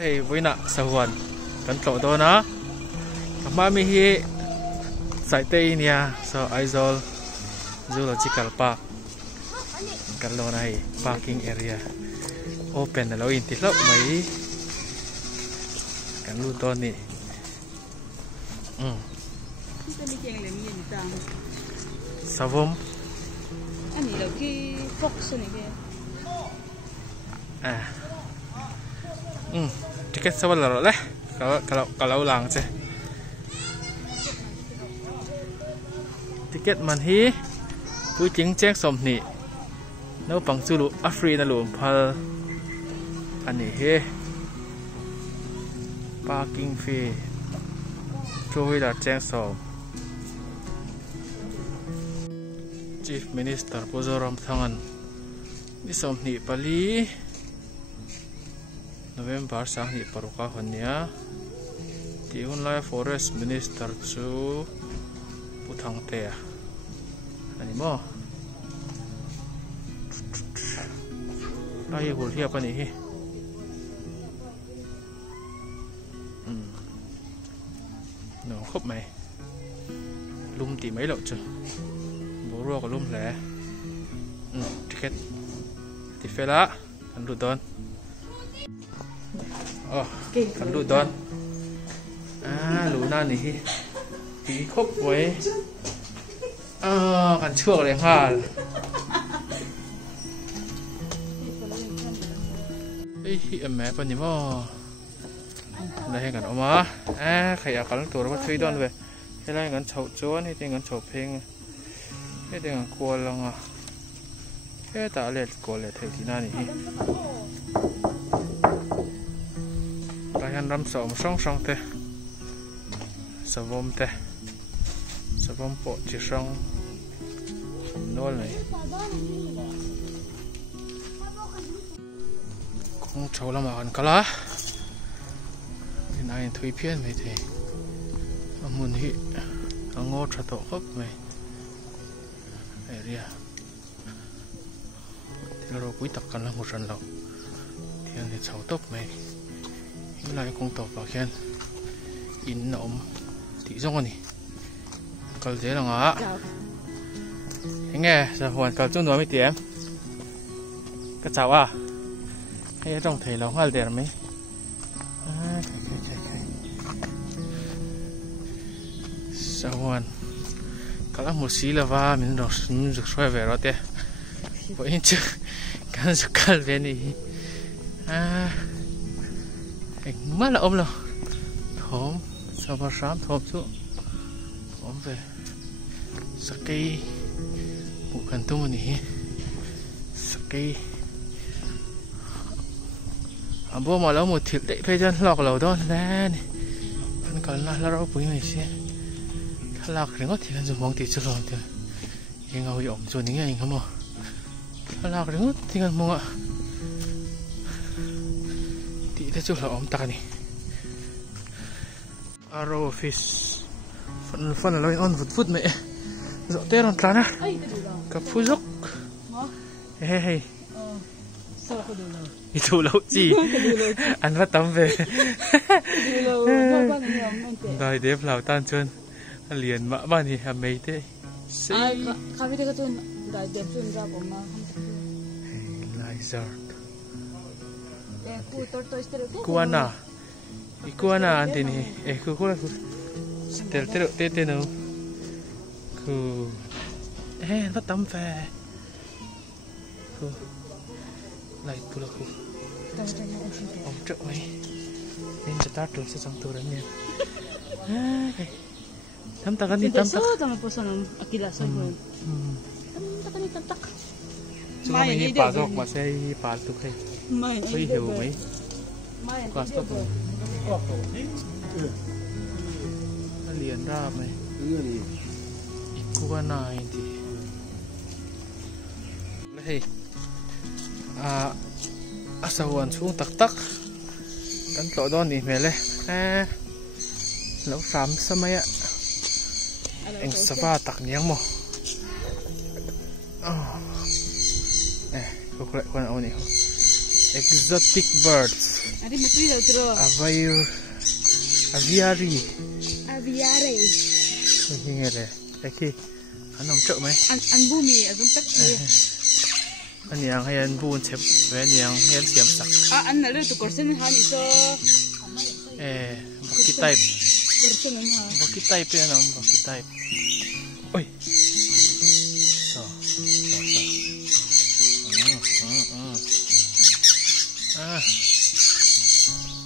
Hey, với nạ sầu hồn cắn tổ đó nó mà mi hi sải tây nha so Aizol Zoological Park kan lo này parking area open là lo in tít lắm mấy kan luôn to nè sao không anh ấy là cái fox này kia à tiket sao là rồi đấy kalau lang chứ tiket mình hiผู้chínhแจ้งสมนี่nếu bằng chú lụ Afri là lụ phal anh này he parking fee trôi làแจ้งสมChief Minister Puzoram Thangan ni som ni pali November sang ni paruka honya ti hun lai Forest Minister chu puthang te ani mo ai hul hiap ani hi no khop mai lum ti mấy lậu chứ bố rùa có lum lẻ ticket thì phải lá cần lụt đòn cần lụt đòn lụt na nỉ tí khóc với cần chuộc này ha ấy em mẹ phần gì mà đây cần ông á khải à cầnตัวเราช่วยđòn về cái này cần chậu chúa này thì cần chậu phèn cái tiếng cua lòng à cái ta lệ cua lệ thấy thì nào nhỉ lại ăn răm sầu song song thế sầu vôm bộ chỉ song nôn này không cháu làm ăn cả lá cái này thui phiền mấy thế muốn hị ngô chặt tổ khóc mày area thì rồi cuối tập cần là một lần lâu thì anh thì cháu tốc mày cái này cũng tộc vào khen in nộm thị dung này cần thế là ngã nghe giờ hoàn cần chung nói mấy tiếng cái cháu à hay trong thầy lòng hoa đẹp mấy sao hoàn kalau một xí là va mình được xoay về rồi thế vậy chứ cái sự cắt về này mất là ôm rồi thôm sao vào sáng thôm xuống thôm về sắc cây bộ cần tung này sắc cây bố mà lâu một thịt đấy phải chân lọc lẩu đó nè anh còn là rau bưởi này xem lạc thì có thể dùng mong tiền cho rồi thì nhưng ngồi ổn rồi những anh không mà lạc thì có thì cần mong ạ thì thế chỗ là ổn ta này arrow fish phần là loài on vụt mẹ rõ tê còn trán á cặp phu dốc hey đi thu lâu gì ăn phát tắm về rồi đếm lẩu tan chân liền mã bạn thì hàm mấy thế kami dia kata dah dia pun dah boma lizard kuana ikuana ante ni ku tel no ku bắt tắm về ku lại pula ku ông trợ mày nênจะตัดตัวสักตัวนั้นเนี่ยtam tak ni tam tak tam po sa akila sa ko tam ni tam tak cuma ini pasok masih palsu kaioi hiểu mấy qua stop liền ra mày iguana ini đây asawan xuống tak kan to don ni mele lâu sắm samay ạ anh sapa tắc nhang mo nè cô lại con ông này exotic birds. Ada mesti dah terus. Aviary. Aviary. Ini le. Lagi, anam cok mai. An bumi, azum tak. An yang hayan bun cep, hayan yang hayan siam sak. An ada tu kursen han iso. Baki type. Kursen han. Baki type ya nam, baki type. Oi.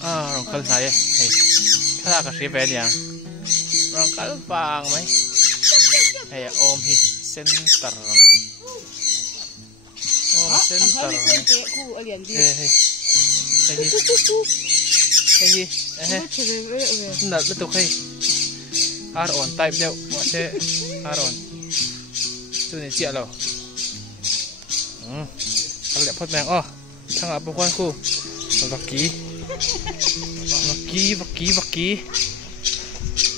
Rong kal saya. Hey, kalau kasih beda. Rong kal bang mai. Hey, om hi center mai. Om center mai. Ku alian di. Hey. Nggak betul hey. Aron type jauh, masih Aron. Itu ni siap loh. Kalau dapat yang thằng apa ku?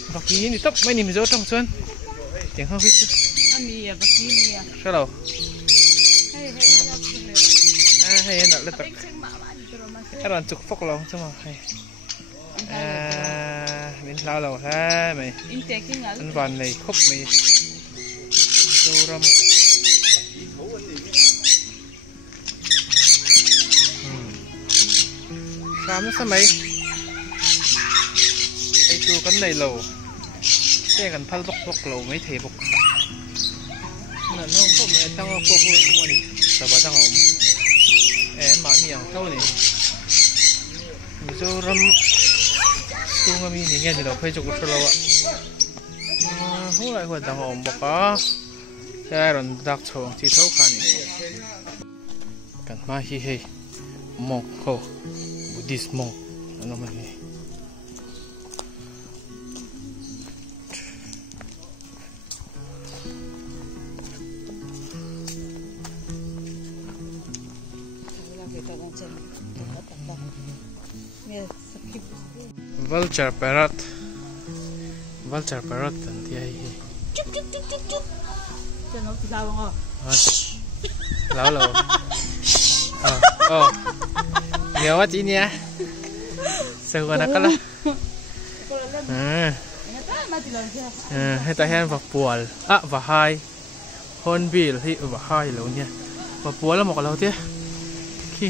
Baki ini top mấy niệm dấu trong xuân tiếng không biết chứ Ami ya baki ni ya. sao đâu Hey hay nó lên tập cái đàn chụp phốc lòng chứ mà hay mình lao lâu ha mày anh vần này khúc mày tô râm sao nó sao màyไอตัวกันในโลแต่กันพัดบกโลไม่เทบกนั่นน้องพวกมันตั้งพวกพวกนี้สบายตั้งหอมหมามีอย่างเท่านี้มีเจ้ารำตัวก็มีนี่ไงที่เราไปจุกเราอ่ะหัวไรหัวตั้งหอมบอกว่าแค่รอนดักโชงที่เท่าขานี่กันมาฮีเฮมงโคบุดิสมงนั่นมันนี่Vulture parrot nanti ay lalu ngawat ini ya sekarang kalah kita hen vapual vahai hornbill hi vahai lo nya vapual là một lâu thế khi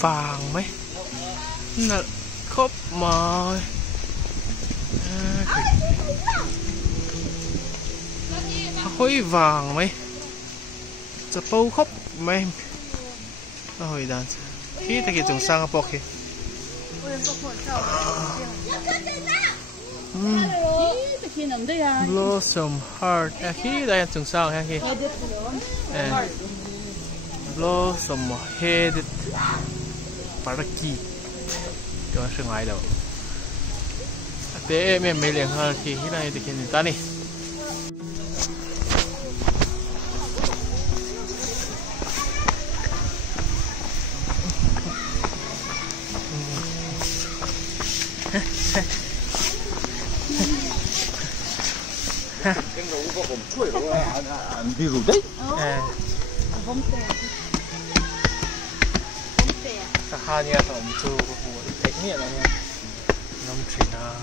vàng mấy nè khóc mồi hôi vàng mấyจะปูkhóc mấy hồi đàn khi ta kia trồng sang bọc kì blossom heart khi đây trồng sang ha khi blossom headed parakeet cho nó ngoài đâu thế em mấy liền hơn khi này thì người ta đi cái rượu có hồn chuối rồi anh đi rượu đấy hai nhà thằng chú của thế này là năm chín à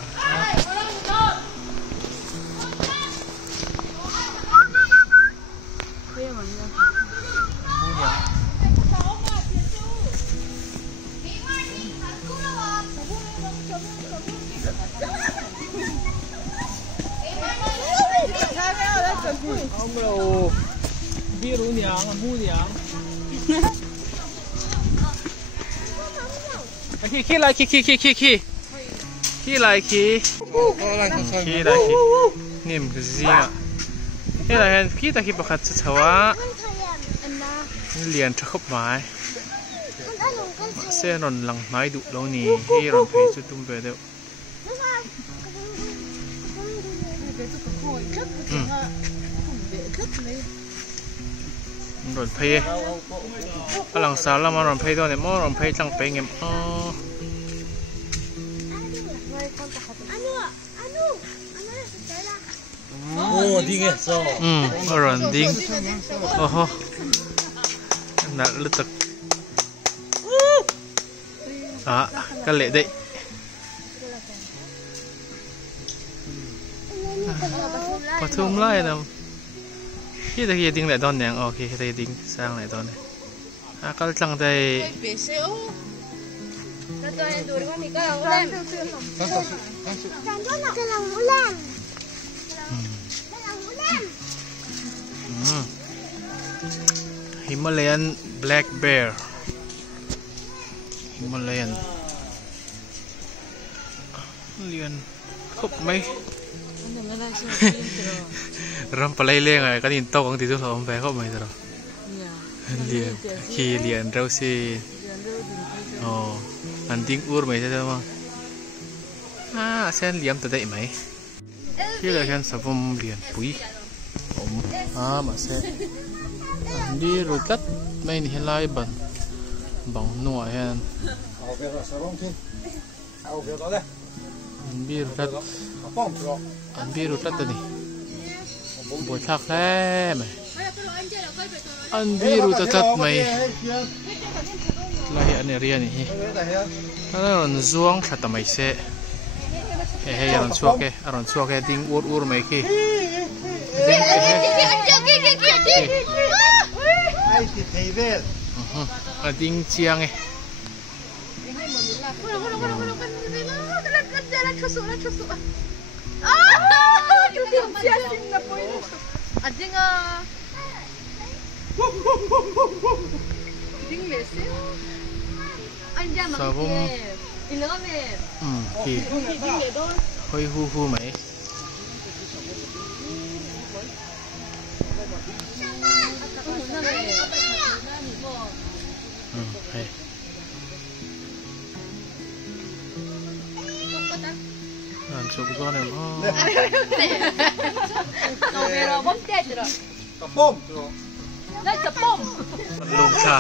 ông đâu biết luôn nhàng ăn mua nhàng khi lại niệm cái gì à khi lại khi ta khi bạc hạt cháo á liền cho khóc mái xe ròn lằng mái đủ lâu nè khi ròn phải cho tung về đâu ròn phải cái lằng sao là mà ròn phải thôi này mà ròn phải chẳng phải nghiệm đi nghe sao ròn đi nè letak ก็เละได้ปทุมไล่นะที่ตะเกียดิ้งไหลตอนยังโอเคตะเกียดิ้งสร้างไหลตอนนี้ก็จังได้ฮิมาลายันแบล็กแบร์ฮิมาลายันเรียนครบไหมรำปลายเลี้ยงอะไรก็ยินโตของที่ทุกคนไปเข้ามาตลอดเรียนขี่เรียนเราสิอ๋ออันดิ้งอูร์ไหมใช่ไหมเส้นเลี้ยมตัวได้ไหมที่เราเห็นสมมเรียนปุ๋ยผมมาเส้นอันนี้รู้จักไม่เห็นลายบันบังหน่วยเห็นอันนี้รู้จักอันนี้รู้จักตัวนี้บทชักแท้ไหมอันนี้รู้จักไหมลายอันนี้เรียนนี่ถ้าเราจ้วงขัดทำไมเสะเฮ้ยเราชัวร์แค่ดิ้งอูร์ไหมคีดิ้งดิ้งเชียงไงสาวผมกี่เฮ้ยฮูไหมเฮ้ยนั่นชอบก้อนเนี่ยน่าจะป้อมลูกชา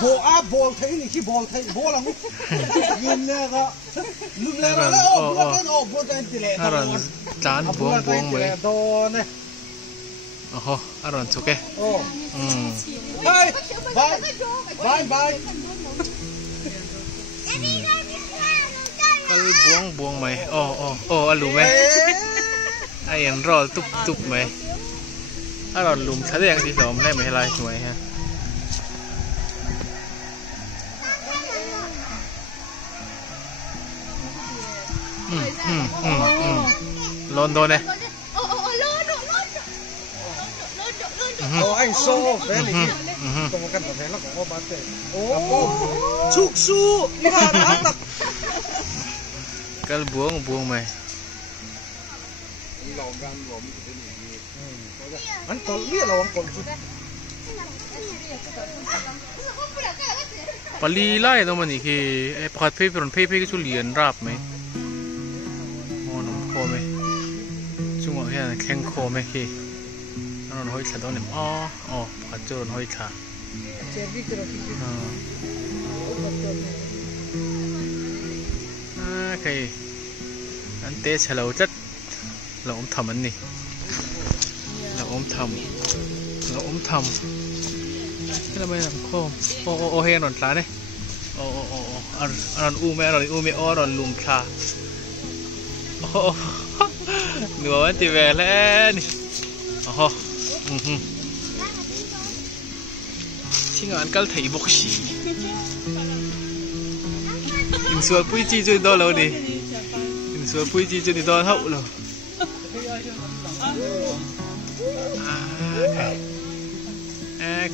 โบอาโบลไทยนี่ที่โบลไทยโบลังยืนเนี่ยก็ลุกเลยแล้วโอ้โบกันโอ้โบกันตีเลยอร่อยจานบวงไหมโอ้โหอร่อยสุกเอ๋บายบายก็บวงไหมโอ้อร่อยไหมไอ้ยันรอตุบไหมอร่อยลุมชัดยังที่สองได้ไหมลายสวยฮะลอนโดนเลยไอ้โซ่เฮ้ยตรงกันแบบนี้แล้วก็มาเตะโอ้ชุกชูนี่ฮะตักก็บวงไหมมันกลเรียกเรากลชุดปลีไล่ตรงมันนี่คือไอ้พัดเพ่เป็นเพ่ก็ช่วยเลียนราบไหมโอ้หนุ่มโคไหมช่วงวันที่แข่งโคไหมคือนั่นห้อยขาตรงนี้พัดโจนห้อยขาใครอันเตะเฉลาจัดเราทำมันนี่เราทำนี่เราไม่ทำโค้งโอ้เฮนอนตาเนี่ยอร่อยอูเมอร่อยอร่อยลุงคาหนูวันที่แวร์แล้วนี่ที่งานก็ถ่ายบุกชีอินสวนปุ้ยจีจนโดนเราดิอินสวนปุ้ยจีจนโดนเท่าเรา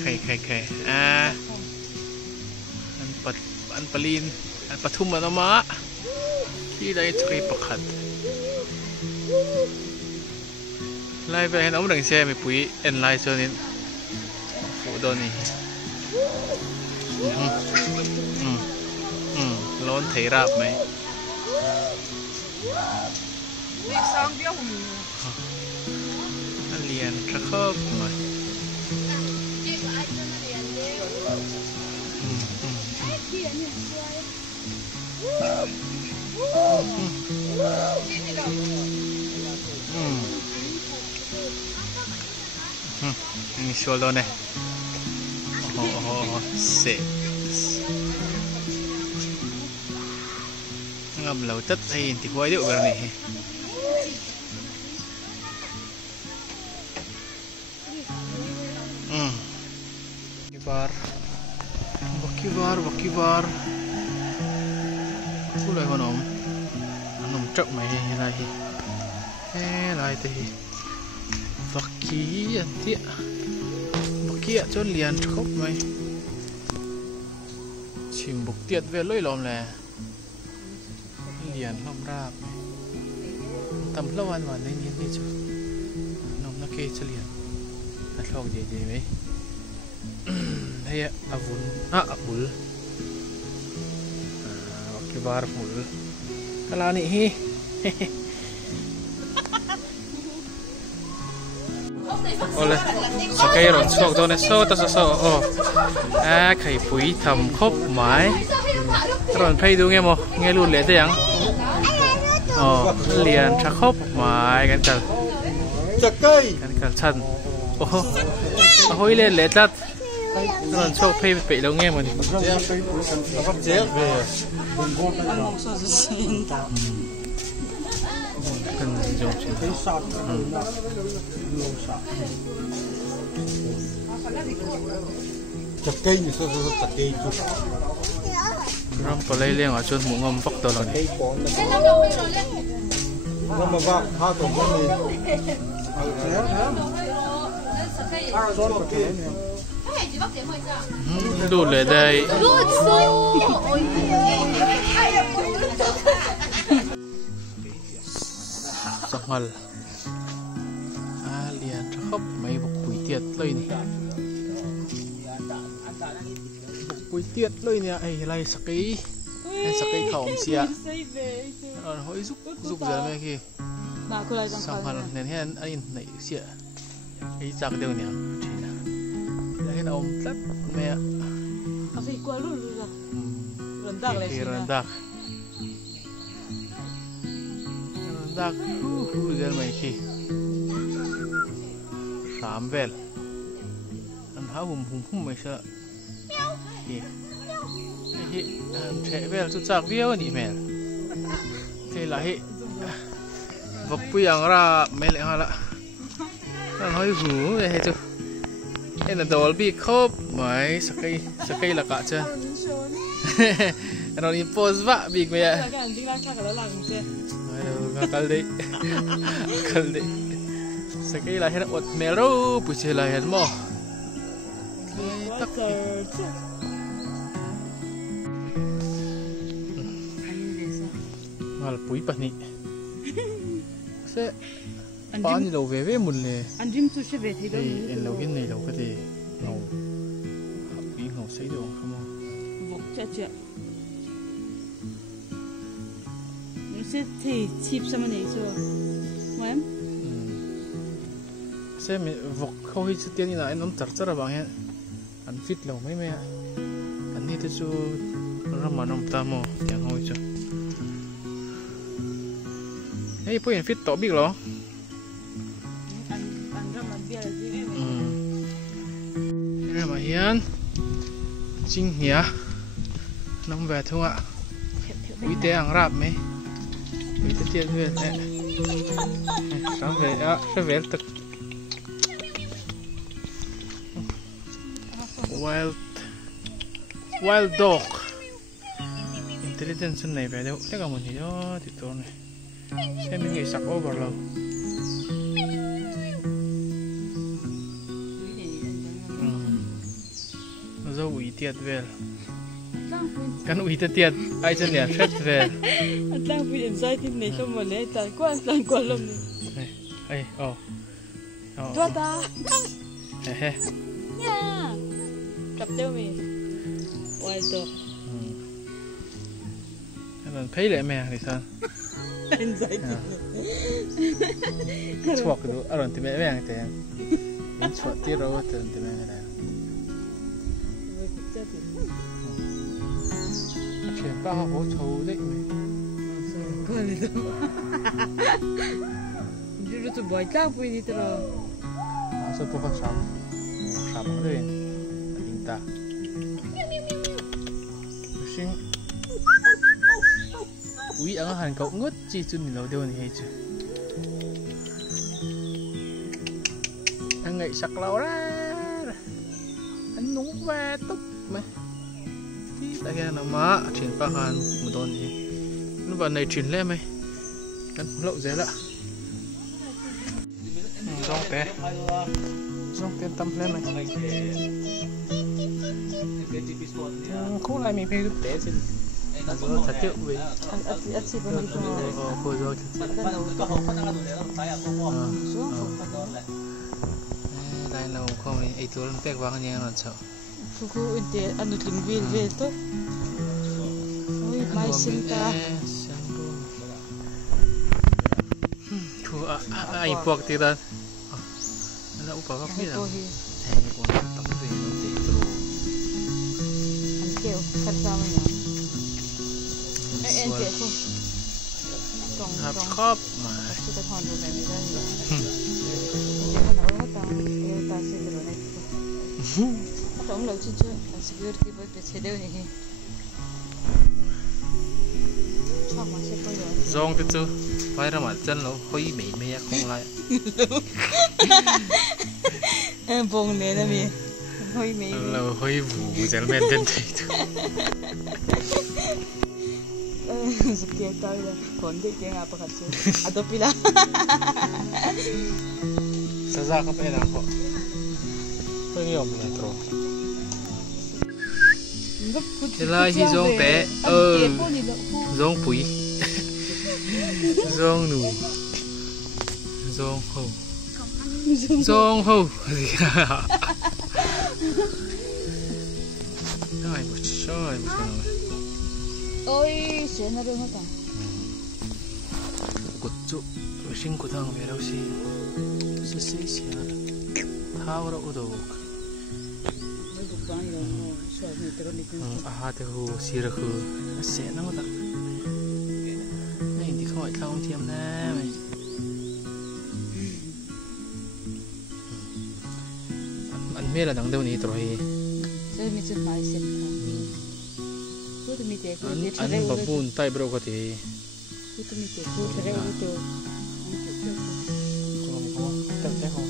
ไข่อันปลีนอันปทุมมันมาที่ได้ทรีประคัดไล่ไปให้น้องดังเช่ไม่ปุ๋ยเอ็นไลน์โซนินโอ้โดนนี่ล้นเทราบไหมเรียนกระคบหน่อยมีชัวร์แล้วเนี่ยเส làm lẩu tất hay thì quay điệu vào này Bakibar Cú lại con nôm trọng mày này thế lại thì Bakia cho liền khóc mày chìm bục tiệt về lối lòm nè liền lom rạp tầm lâu ăn vào nên nhìn đi chứ nôm nó kê cho liền ăn không gì mấy hay abul Bakibar mul kalau nih hi oleh sakai ron sok đâu này so ta so khai phủi thầm khóc mãi ron phay du nghe mò nghe luôn lẽ thế chẳng liền chắc khóc mãi cái cần chân hôi lên lẽ tắt ron sok phay bị đâu nghe mà cần dùng chặt cây như sao chặt cây chút ram có lấy liền ở chỗ mũ ngâm phậtตัวเราเนี่ยnó mà vào hai tuần nữa điดูเลยได้สมัลเรียนครับไม่บุกคุยเตียดเลยนี่บุกคุยเตียดเลยเนี่ยไอ้ไรสักไอ้เขาอมเสียเฮ้ยซุกจะไม่กี่สมัลเนี่ยเห็นไอ้ไหนเสียไอ้จากเดียวเนี่ยทีน่ะแล้วเห็นอมตัดแม่เอาสิกลัวรุ่นละรันดักเลยใช่ไหมดักรู้จักไหมคี3 เวลอันหาหุ่มไม่ใช่ฮีอันเทเวลจุดจากวิวนี่แม่เทละฮีวับปุยอังราไม่เลยฮะละนั่นหอยหูเฮ้ยจุเอ็นดอลบีครบไหมสกายละกะเจ้าเราอินโพสวะบิ๊กไหมอะBakal deh sekali lahir ot meru puisi lahir mo tak mal pui pas ni se pan ni lo ve mun le anjim tu se ve thi do en lo gin nei lo ka de no bi ngau sei do khamo vok cha thì chip sao mà này chưa, mấy em? Xem vọc khâu hi tiền như là anh nắm chặt là bằng hết, anh fit lâu mấy mấy anh đi tới chỗ làm mà nắm tam mò chẳng hôi chứ, ấy bây giờ fit tỏ biết lo, anh làm mà biết là gì đấy, cái mà hiền, chính nhỉ, nắm về thôi ạ, uy tế hàng rạp mấy. Itu dia tu sampai tak wild dog intelligence này về đâu chắc là mình thì đó thì tôi này xem những người sặc over lâu nó dâu ủy tiệt về kan uy tiệt ai chân nè phết về anh đang bị điện dây thì này không mà lấy tài quá lắm này ai tua ta he nha cặp tiêu mình wild dog anh thấy lại mẹ thì sao anh dây chuột cái đó anh thì mẹ thì chuột tiệt rồi thì mẹ này chuyện ba học hỗ trợ đấy coi lên đó chứ tụi bói chắc vui đi thôi số tôi phát sắm rồi anh ta xin quý ăn hàng cậu ngất chi chút mình lâu điều này hay chứ anh ngày sặc lâu ra anh núng ve túc mày tí tại cái nào má chuyển qua hàng một tuần thì nó vào này chuyển lên mày anh lậu dễ lạ rong té tâm lên mày khúc lại mình phải té xin rồi thật chịu vì At si Boni ko. hồi rồi đây là không thì ấy tôi bẹc vàng như là sợ Kuku inte anu tingbil ve to. Oi mai sinta. Thu ai buộc thì là nó upa các biết Ko là hi. hay còn tắm về nó dễ trù An keo kasama ya. En te ko. Tong hấp tong. khóp mà Kita thon do me da ya. Dia na ro ta. E ta se do ne. Tong lo chi chu. Security boy pe che deu ni hi. Chok ma se ko yo. rong cái chú phải ra mặt chân nó hơi mệt mệt không lại Bong ne na mi. Hoi me. là hơi vụ dễ men chân thấy Sukiya tayo. Konti kaya nga pa kasi. Ato pila. sa ra ka pa lang po hơi nhiều mình trò thế là hi rong té rong bụi rong nụ rong hầu gì à ai một trời một trời Oi, siya na rin ito. cột trụ sinh của thằng về đâu xí xí xí xí thao ra ô tô May bukbang yun. So, may trolik yun. te hồ xí ra khử sẽ nó đó này thì không phải thao thiêm nè mày anh biết là đằng đâu này rồi So, may sun may sin ka. Puto mi te ko. anh bảo buồn tay bro có thể Puto mi te ko. Tere uto. không tập thế không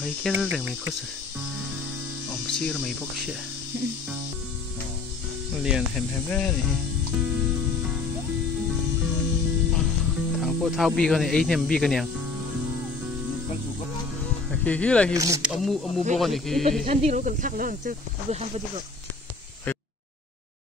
hơi cái đó mình có sự ông xí rồi mày bốc xịa liền hèm ra này thao bi con này ấy nhầm bi con nhàng khi là khi amu bốc con này khi Hindi ro kan thak lang. So, abu ham pa di ko.